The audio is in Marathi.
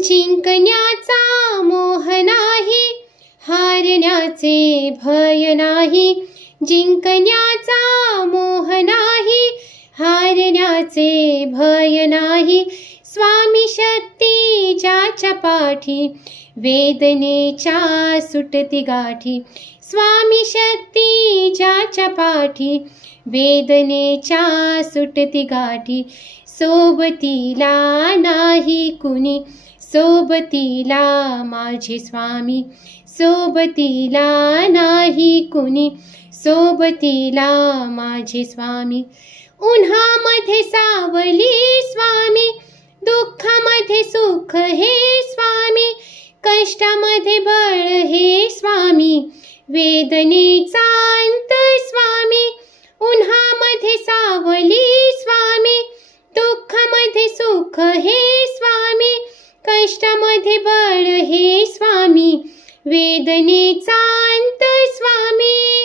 जिंकण्याचा मोह नाही, हारण्याचे भय नाही. जिंकण्याचा मोह नाही, हारण्याचे भय नाही. स्वामी शक्ती ज्याच्या पाठी, वेदनेच्या सुटती गाठी. स्वामी शक्ती ज्याच्या पाठी, वेदनेच्या सुटती गाठी. सोबतीला नाही कुणी, सोबतीला माझे स्वामी. सोबतीला नाही कुणी, सोबतीला माझे स्वामी. उन्हामध्ये सावली स्वामी, दुःखामध्ये सुख हे स्वामी. कष्टामध्ये बळ हे स्वामी, वेदनेचा अंत स्वामी. उन्हामध्ये सावली स्वामी, दुःखामध्ये सुख हे स्वामी. कष्टामध्ये बळ हे स्वामी, वेदनेचा अंत स्वामी.